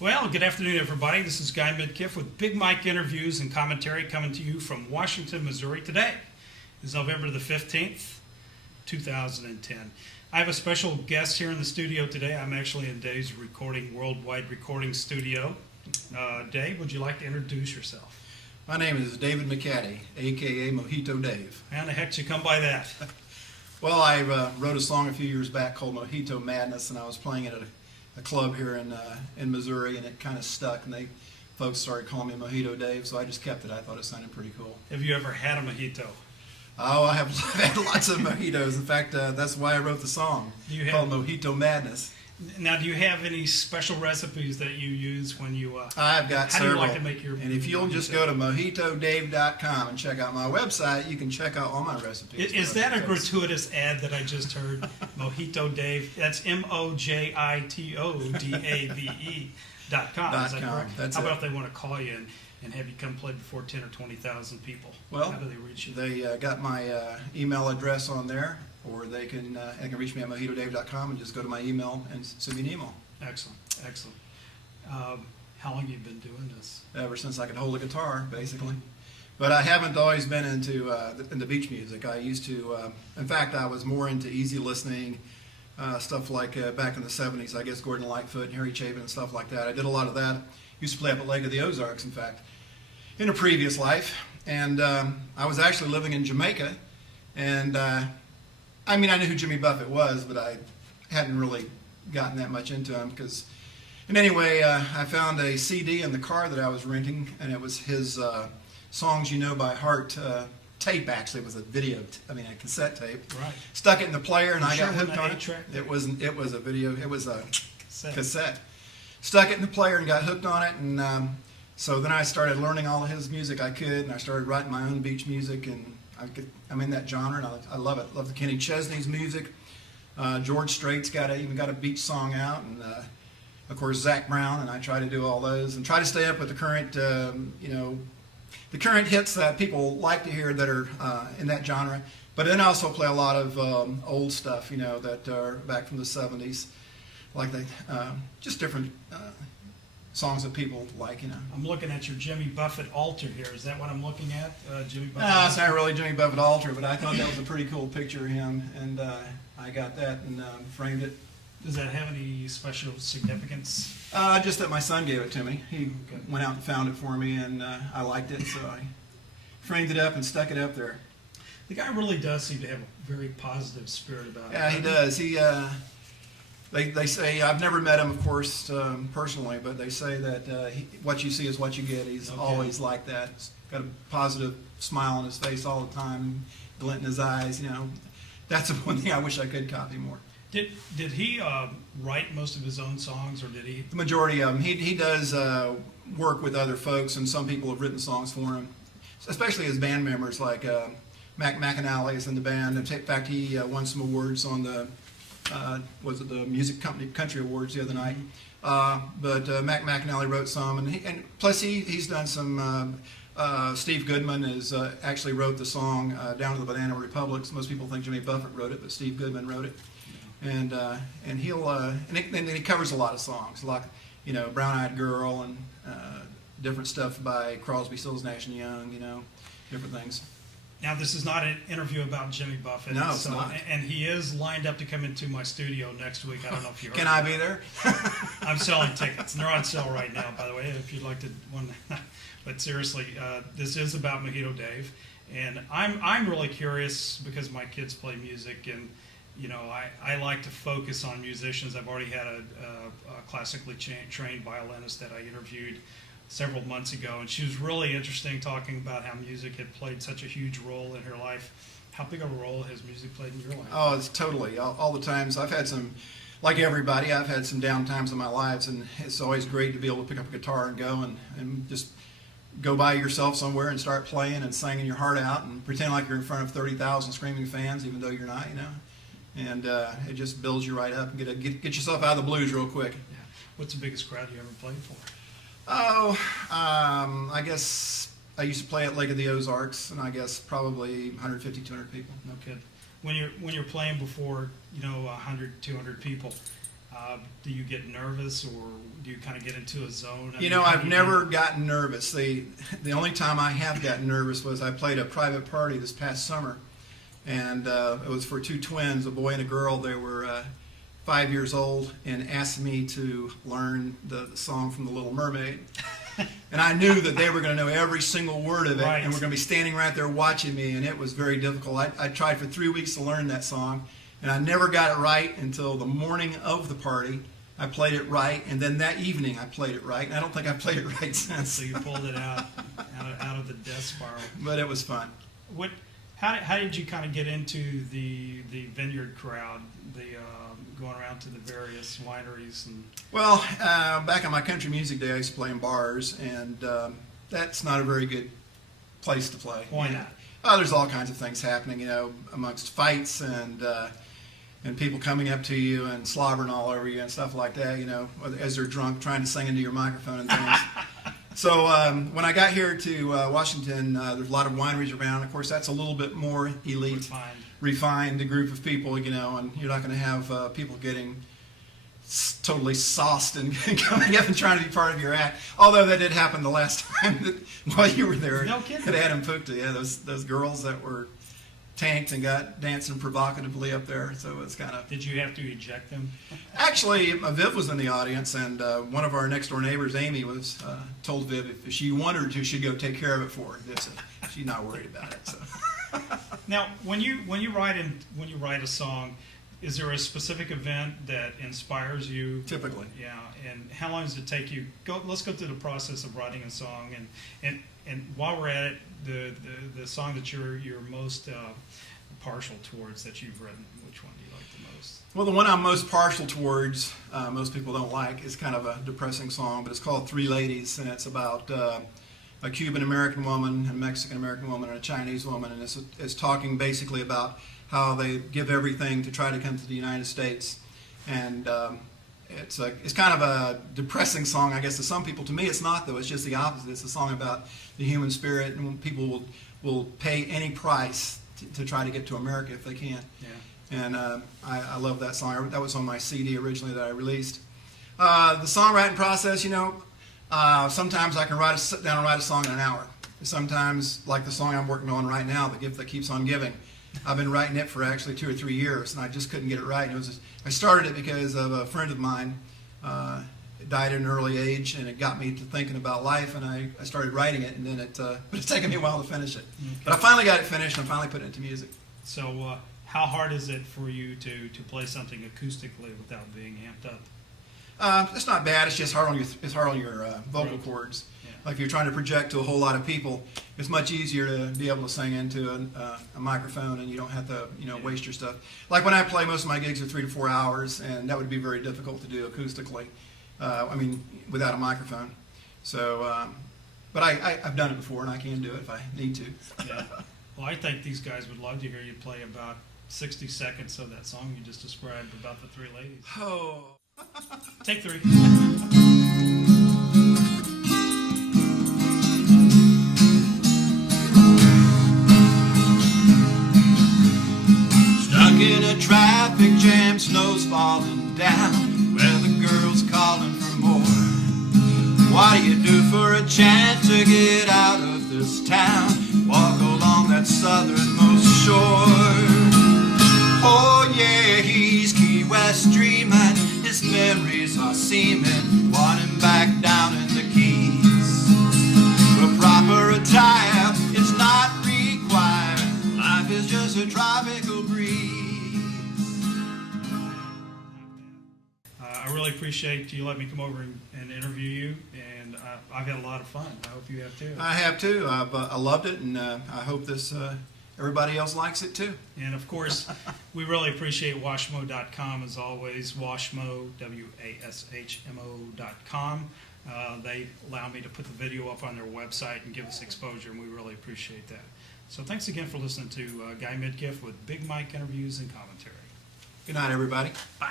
Well, good afternoon, everybody. This is Guy Midkiff with Big Mike interviews and commentary coming to you from Washington, Missouri. Today is November the 15th, 2010. I have a special guest here in the studio today. I'm actually in Dave's worldwide recording studio. Dave, would you like to introduce yourself? My name is David MCcaty, a.k.a. Mojito Dave. How the heck did you come by that? Well, I wrote a song a few years back called Mojito Madness, and I was playing it at a club here in Missouri, and it kind of stuck, and folks started calling me Mojito Dave, so I just kept it. I thought it sounded pretty cool. Have you ever had a mojito? Oh, I have had lots of mojitos. In fact, that's why I wrote the song called Mojito Madness. Now, do you have any special recipes that you use when you... I've got several. How do you like to make your... And if you'll just go to mojitodave.com and check out my website, you can check out all my recipes. Is that a gratuitous ad that I just heard? Mojito Dave. That's MOJITODAVE.com. Is that correct? That's How it. about if they want to call you and have you come play before 10 or 20,000 people? Well, how do they reach you? They got my email address on there, or they can reach me at mojitodave.com and just go to my email and send me an email. Excellent, excellent. How long have you been doing this? Ever since I could hold a guitar, basically. But I haven't always been into beach music. I used to, in fact, I was more into easy listening, stuff like back in the 70s, I guess Gordon Lightfoot and Harry Chapin and stuff like that. I did a lot of that. Used to play up at Lake of the Ozarks, in fact, in a previous life. And I was actually living in Jamaica, and I mean, I knew who Jimmy Buffett was, but I hadn't really gotten that much into him because, and anyway, I found a CD in the car that I was renting, and it was his Songs You Know by Heart tape. Actually, it was a a cassette tape. Right. Stuck it in the player, and I got Sure, hooked on it. It was a video. It was a cassette. Stuck it in the player and got hooked on it, and so then I started learning all of his music I could, and I started writing my own beach music, and I'm in that genre, and I love it. Love the Kenny Chesney's music. George Strait's even got a beach song out, and of course Zach Brown, and I try to do all those and try to stay up with the current, the current hits that people like to hear that are in that genre. But then I also play a lot of old stuff, that are back from the 70s, like just different songs that people like, I'm looking at your Jimmy Buffett altar here. Is that what I'm looking at, Jimmy Buffett? No, it's not really Jimmy Buffett altar, but I thought that was a pretty cool picture of him, and I got that and framed it. Does that have any special significance? Just that my son gave it to me. He went out and found it for me, and I liked it, so I framed it up and stuck it up there. The guy really does seem to have a very positive spirit about it. Yeah, he does. They say, I've never met him, of course, personally, but they say that what you see is what you get. He's always like that. He's got a positive smile on his face all the time, glint in his eyes. That's the one thing I wish I could copy more. Did he write most of his own songs, or did he? The majority of them. He does work with other folks, and some people have written songs for him, especially his band members, like Mac McAnally is in the band. In fact, he won some awards on the the Music Country Awards the other night. But Mac McAnally wrote some, and plus he's done some. Steve Goodman actually wrote the song "Down to the Banana Republics." Most people think Jimmy Buffett wrote it, but Steve Goodman wrote it. And he'll and he covers a lot of songs, like "Brown Eyed Girl" and different stuff by Crosby, Stills, Nash and Young. Different things. Now, this is not an interview about Jimmy Buffett. No, it's not. And he is lined up to come into my studio next week. I don't know if you heard. Can I be there? I'm selling tickets. They're on sale right now, by the way, if you'd like to. But seriously, this is about Mojito Dave, and I'm really curious because my kids play music, and I like to focus on musicians. I've already had a classically trained violinist that I interviewed several months ago, and she was really interesting, talking about how music had played such a huge role in her life. How big of a role has music played in your life? Oh, it's totally. All the times. I've had some, like everybody, I've had some down times in my lives, and it's always great to be able to pick up a guitar and go and just go by yourself somewhere and start playing and singing your heart out and pretend like you're in front of 30,000 screaming fans, even though you're not, And it just builds you right up and get yourself out of the blues real quick. Yeah. What's the biggest crowd you ever played for? Oh, I guess I used to play at Lake of the Ozarks, and I guess probably 150, 200 people. No kidding. When you're playing before 100, 200 people, Do you get nervous, or do you kind of get into a zone? You know, I've never gotten nervous. The only time I have gotten nervous was I played a private party this past summer, and it was for two twins, a boy and a girl. They were 5 years old, and asked me to learn the song from The Little Mermaid. And I knew that they were going to know every single word of it, Right. and were going to be standing right there watching me, and it was very difficult. I tried for 3 weeks to learn that song, and I never got it right until the morning of the party. I played it right, and then that evening I played it right, and I don't think I played it right since. So you pulled it out of the death spiral. But it was fun. How did you kind of get into the vineyard crowd, going around to the various wineries? And Well, back in my country music day, I used to play in bars, and that's not a very good place to play. Why not? There's all kinds of things happening, you know, amongst fights and people coming up to you and slobbering all over you and stuff like that, you know, as they're drunk trying to sing into your microphone and things. So when I got here to Washington, there's a lot of wineries around. Of course, that's a little bit more elite, refined group of people, you know, and you're not going to have people getting totally sauced and coming up and trying to be part of your act. Although that did happen the last time while you were there. No kidding. At Adam Pukta, yeah, those girls that were tanked and got dancing provocatively up there. So it's kind of. Did you have to eject them? Actually, Viv was in the audience, and one of our next door neighbors, Amy, was told Viv if she wanted her to, she'd go take care of it for her. Viv said she's not worried about it. So. Now, when you write a song, is there a specific event that inspires you? Typically. Yeah. And how long does it take you? Let's go through the process of writing a song, and while we're at it, the song that you're most partial towards that you've written, which one do you like the most? Well, the one I'm most partial towards, most people don't like, is kind of a depressing song, but it's called Three Ladies, and it's about a Cuban-American woman, a Mexican-American woman, and a Chinese woman, and it's talking basically about how they give everything to try to come to the United States. And it's kind of a depressing song, I guess, to some people. To me, it's not, though. It's just the opposite. It's a song about the human spirit, and people will pay any price to try to get to America if they can. Yeah. And I love that song. That was on my CD originally that I released. The songwriting process, you know, sometimes I can sit down and write a song in an hour. Sometimes, like the song I'm working on right now, The Gift That Keeps On Giving, I've been writing it for actually 2 or 3 years, and I just couldn't get it right. I started it because of a friend of mine died at an early age, and it got me to thinking about life, and I started writing it, and then but it's taken me a while to finish it. Okay. But I finally got it finished, and I finally put it into music. So how hard is it for you to play something acoustically without being amped up? It's not bad. It's just hard on your vocal Right. cords. Yeah. Like if you're trying to project to a whole lot of people, it's much easier to be able to sing into a microphone, and you don't have to Yeah. waste your stuff. Like when I play, most of my gigs are 3 to 4 hours, and that would be very difficult to do acoustically. Without a microphone. So, but I've done it before, and I can do it if I need to. Yeah. Well, I think these guys would love to hear you play about 60 seconds of that song you just described about the three ladies. Oh. Take 3. Stuck in a traffic jam, snow's falling down, where the girl's calling for more. What do you do for a chance to get out of this town? Walk along that southernmost shore. Oh yeah, he's Key West dreaming, his memories are seeming, want him back down in the Keys. But proper attire is not required, life is just a tropical breeze. I really appreciate you letting me come over and interview you, and I've had a lot of fun. I hope you have too. I have too. I loved it, and I hope everybody else likes it too. And of course, we really appreciate Washmo.com as always. Washmo, WASHMO.com. They allow me to put the video up on their website and give us exposure, and we really appreciate that. So thanks again for listening to Guy Midkiff with Big Mike interviews and commentary. Good night, everybody. Bye.